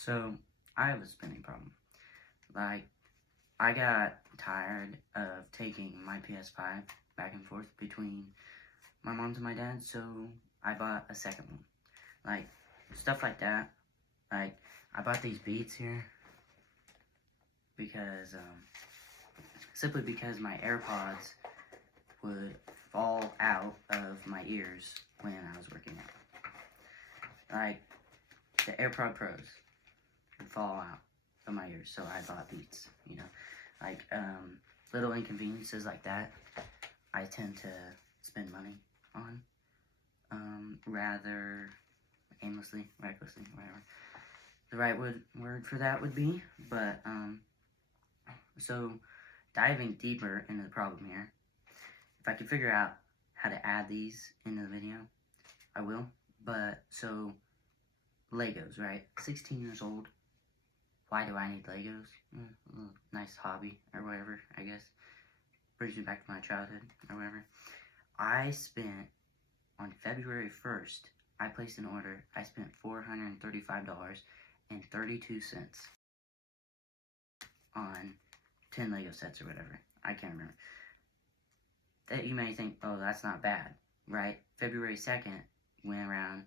So, I have a spending problem. Like, I got tired of taking my PS5 back and forth between my mom's and my dad's, so I bought a second one. Like, stuff like that. Like, I bought these Beats here because, simply because my AirPods would fall out of my ears when I was working out. Like, the AirPod Pros would fall out of my ears, so I bought Beats, you know. Like, little inconveniences like that, I tend to spend money on, rather aimlessly, recklessly, whatever the right word for that would be. But, so, diving deeper into the problem here, if I could figure out how to add these into the video, I will. But, so, Legos, right? 16 years old. Why do I need Legos? A little nice hobby, or whatever, I guess. Brings me back to my childhood, or whatever. I spent, on February 1st, I placed an order. I spent $435.32 on 10 Lego sets or whatever. I can't remember. That you may think, oh, that's not bad, right? February 2nd, went around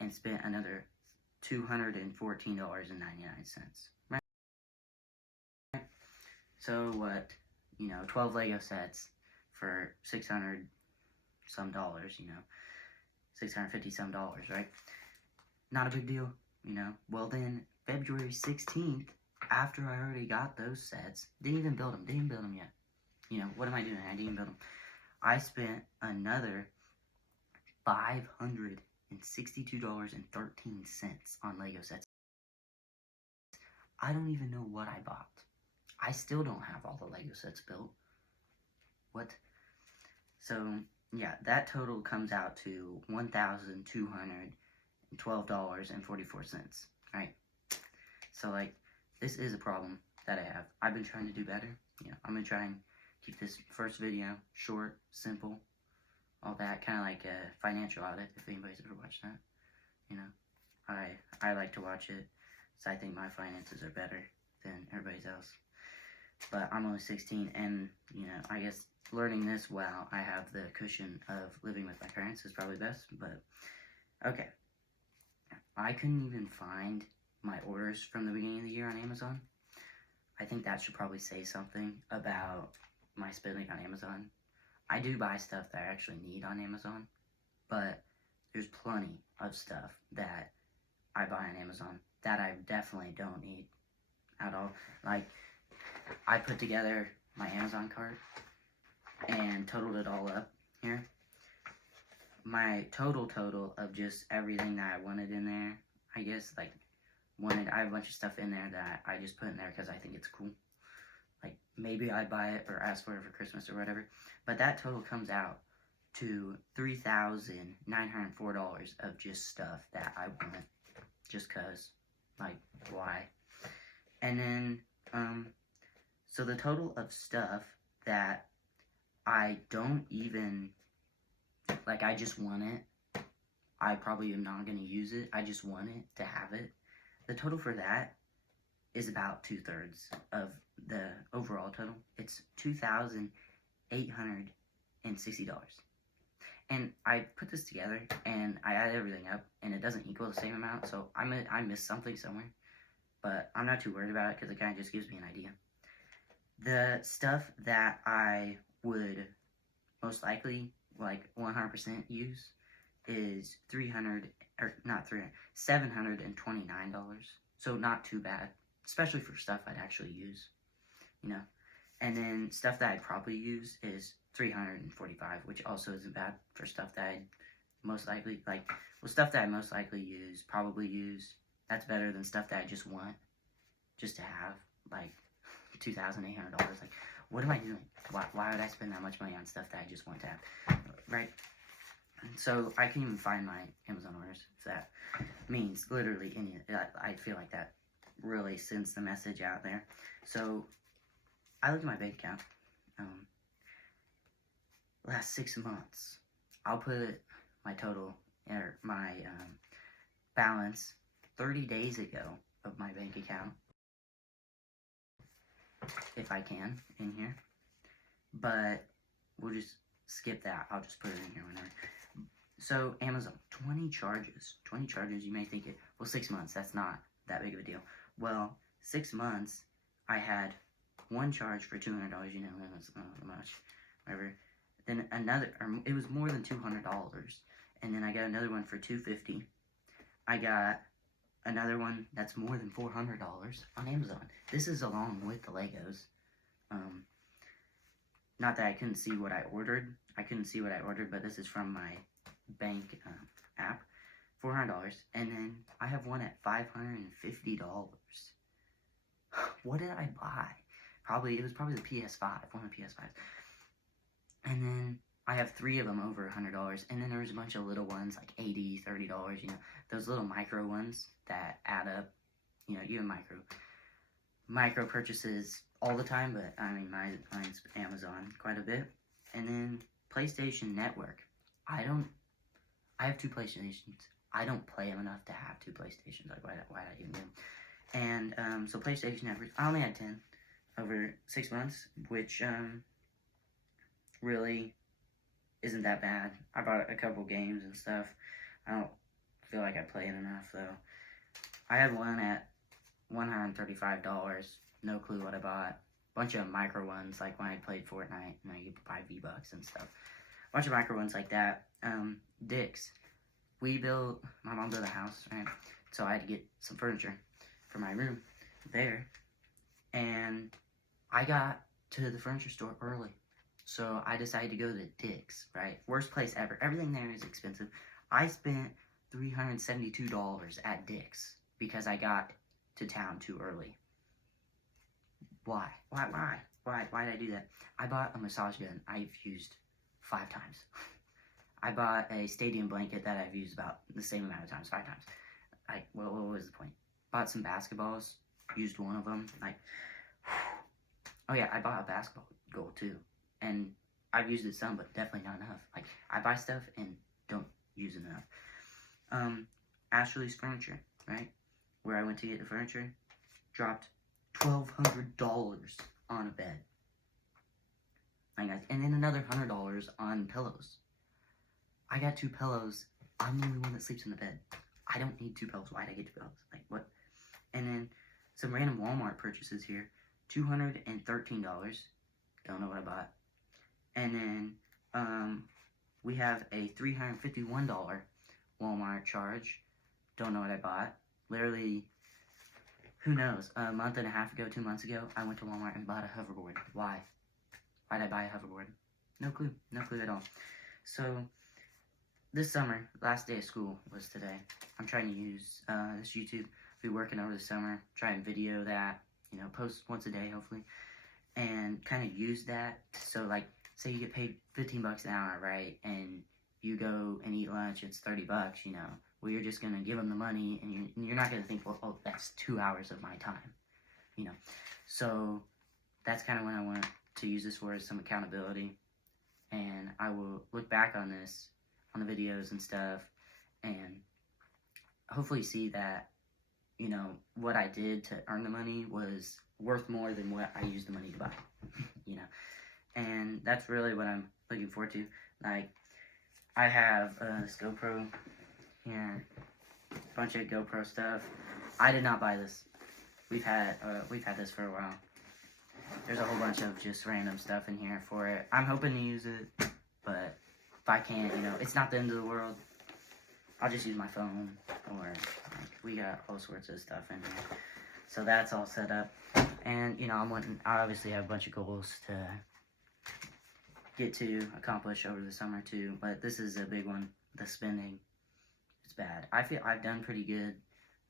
and spent another $214.99, right? So what, 12 Lego sets for 600 some dollars, $650 some, right? Not a big deal, Well then, February 16th, after I already got those sets, didn't even build them yet. What am I doing? I didn't even build them. I spent another $562.13 on Lego sets. I don't even know what I bought. I still don't have all the Lego sets built. What? So, yeah, that total comes out to $1,212.44, right? So, like, this is a problem that I have. I've been trying to do better. I'm going to try and keep this first video short, simple, all that, kind of like a financial audit, if anybody's ever watched that. I like to watch it, so I think my finances are better than everybody's else. But I'm only 16, and, I guess learning this while I have the cushion of living with my parents is probably best, but, okay. I couldn't even find my orders from the beginning of the year on Amazon. I think that should probably say something about my spending on Amazon. I do buy stuff that I actually need on Amazon, but there's plenty of stuff that I buy on Amazon that I definitely don't need at all. Like, I put together my Amazon cart and totaled it all up here. My total of just everything that I wanted in there, I guess, I have a bunch of stuff in there that I just put in there because I think it's cool. Like, maybe I'd buy it or ask for it for Christmas or whatever. But that total comes out to $3,904 of just stuff that I want. Just cause. Like, why? And then, so the total of stuff that I don't even, like, I just want it. I probably am not going to use it. I just want it to have it. The total for that is about 2/3 of the overall total. It's $2,860. And I put this together, and I add everything up, and it doesn't equal the same amount, so I missed something somewhere. But I'm not too worried about it, because it kind of just gives me an idea. The stuff that I would most likely, 100% use is $729. So not too bad, especially for stuff I'd actually use, And then stuff that I'd probably use is $345, which also isn't bad for stuff that I'd most likely, stuff that I most likely use, probably use. That's better than stuff that I just want, just to have, $2,800. Like, what am I doing? Why would I spend that much money on stuff that I just want to have, right? So I can even find my Amazon orders, if that means literally any. I feel like that really sends the message out there. So I look at my bank account. Last 6 months, I'll put my total, or my balance 30 days ago of my bank account if I can in here, but we'll just skip that. I'll just put it in here whenever. So Amazon, 20 charges. 20 charges, you may think it, well, 6 months, that's not that big of a deal. Well, 6 months, I had one charge for $200, you know, that's not much, whatever. Then another, it was more than $200, and then I got another one for $250. I got another one that's more than $400 on Amazon. This is along with the Legos. Not that I couldn't see what I ordered. I couldn't see what I ordered, but this is from my bank app. $400. And then I have one at $550. What did I buy? It was probably the PS5, one of the PS5s. And then I have 3 of them over $100. And then there's a bunch of little ones, like $80, $30, you know, those little micro ones that add up. You know, you have micro purchases all the time, but I mean, mine's Amazon quite a bit. And then PlayStation Network. I have 2 PlayStations. I don't play them enough to have 2 PlayStations. Like, why did I even do them? And, so PlayStation Network, I only had 10 over 6 months, which, really isn't that bad. I bought a couple games and stuff. I don't feel like I play it enough, though. I had one at $135. No clue what I bought. Bunch of micro ones, like when I played Fortnite, you know, you could buy V-Bucks and stuff. Bunch of micro ones like that. Dicks. My mom built a house, right? So I had to get some furniture for my room there. And I got to the furniture store early. So I decided to go to Dick's, right? Worst place ever. Everything there is expensive. I spent $372 at Dick's because I got to town too early. Why? Why did I do that? I bought a massage gun I've used 5 times. I bought a stadium blanket that I've used about the same amount of times, 5 times. What was the point? Bought some basketballs, used one of them. Oh yeah, I bought a basketball goal too. And I've used it some, but definitely not enough. Like, I buy stuff and don't use it enough. Ashley's Furniture, right? Where I went to get the furniture, dropped $1,200 on a bed. And then another $100 on pillows. I got 2 pillows. I'm the only one that sleeps in the bed. I don't need 2 pillows. Why did I get 2 pillows? Like, what? And then some random Walmart purchases here. $213. Don't know what I bought. And then we have a $351 Walmart charge. Don't know what I bought. Literally, who knows? A month and a half ago, 2 months ago, I went to Walmart and bought a hoverboard. Why? Why did I buy a hoverboard? No clue. No clue at all. So, this summer, last day of school was today. I'm trying to use this YouTube. Be working over the summer. Try and video that. You know, post once a day, hopefully. And kind of use that. So, like, say you get paid $15 an hour, right? And you go and eat lunch, it's $30, you know. Well, you're just going to give them the money, and you're not going to think, well, oh, that's 2 hours of my time, you know. So, that's kind of what I want to use this for, is some accountability. And I will look back on this, on the videos and stuff, and hopefully see that, you know, what I did to earn the money was worth more than what I used the money to buy, you know. And that's really what I'm looking forward to. Like, I have this GoPro here, a bunch of GoPro stuff. I did not buy this. We've had this for a while. There's a whole bunch of just random stuff in here for it. I'm hoping to use it, but if I can't, you know, it's not the end of the world. I'll just use my phone, or like, we got all sorts of stuff in here. So that's all set up. And, you know, I obviously have a bunch of goals to get to accomplish over the summer too, but this is a big one. The spending, it's bad. I feel I've done pretty good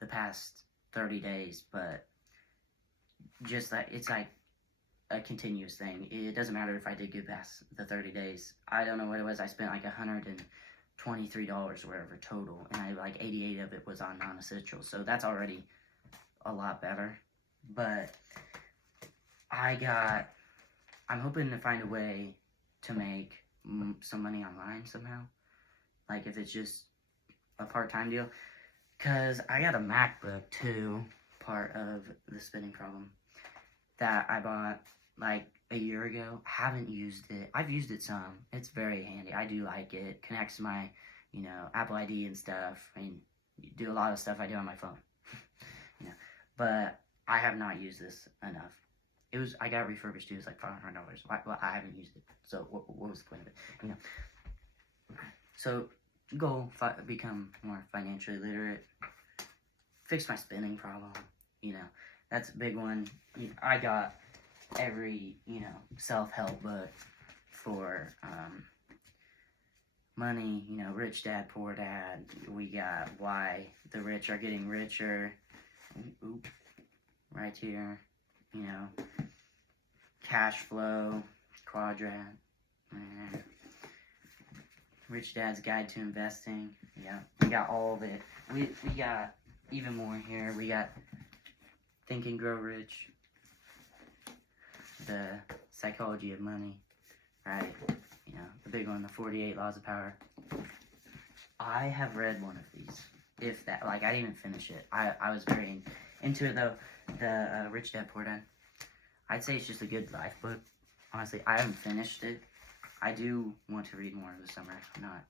the past 30 days, but just like, it's like a continuous thing. It doesn't matter if I did good past the 30 days. I don't know what it was. I spent like $123 or whatever total, and like 88 of it was on non-essentials, so that's already a lot better. But I'm hoping to find a way to make some money online somehow, like if it's just a part-time deal, because I got a MacBook too, part of the spinning problem that I bought like a year ago. Haven't used it. I've used it some. It's very handy. I do like it. Connects to my, Apple ID and stuff. I mean, do a lot of stuff I do on my phone. But I have not used this enough. I got refurbished too. It was like $500. Well, I haven't used it. So what was the point of it? So goal, become more financially literate. Fix my spending problem. That's a big one. I got every, self-help book for money, Rich Dad, Poor Dad. We got Why the Rich Are Getting Richer. Oop, right here. Cash Flow, Quadrant. Rich Dad's Guide to Investing. Yeah, we got all of it. We got even more here. We got Think and Grow Rich. The Psychology of Money. Right. The big one, the 48 Laws of Power. I have read one of these. If that, I didn't even finish it. I was very into it though. The Rich Dad, Poor Dad. I'd say it's just a good life book. Honestly, I haven't finished it. I do want to read more this summer. I'm not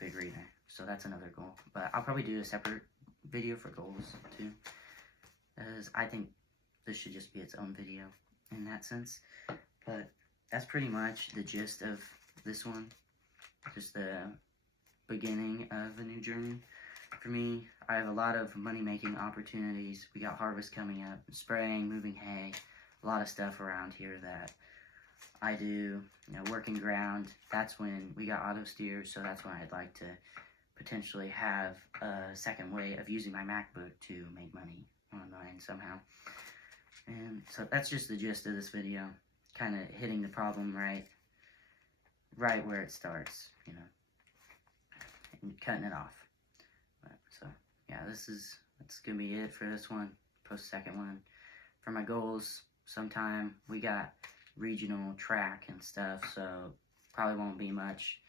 a big reader, so that's another goal. But I'll probably do a separate video for goals too, as I think this should just be its own video in that sense. But that's pretty much the gist of this one. Just the beginning of a new journey. For me, I have a lot of money-making opportunities. We got harvest coming up, spraying, moving hay, a lot of stuff around here that I do, working ground. That's when we got auto steers, so that's when I'd like to potentially have a second way of using my MacBook to make money online somehow. And so that's just the gist of this video, kind of hitting the problem right where it starts, and cutting it off. So yeah, that's gonna be it for this one. Post second one. For my goals, sometime we got regional track and stuff, so probably won't be much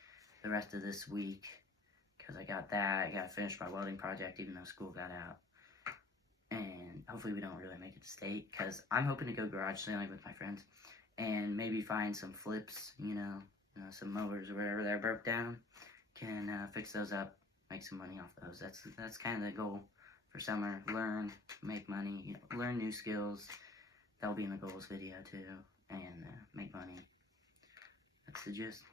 the rest of this week because I got that. I got to finish my welding project even though school got out, and hopefully we don't really make it to state because I'm hoping to go garage sailing with my friends and maybe find some flips, some mowers or whatever that are broke down, can fix those up, make some money off those. That's kind of the goal for summer. Learn, make money, learn new skills. That'll be in the goals video too, and make money. That's the gist.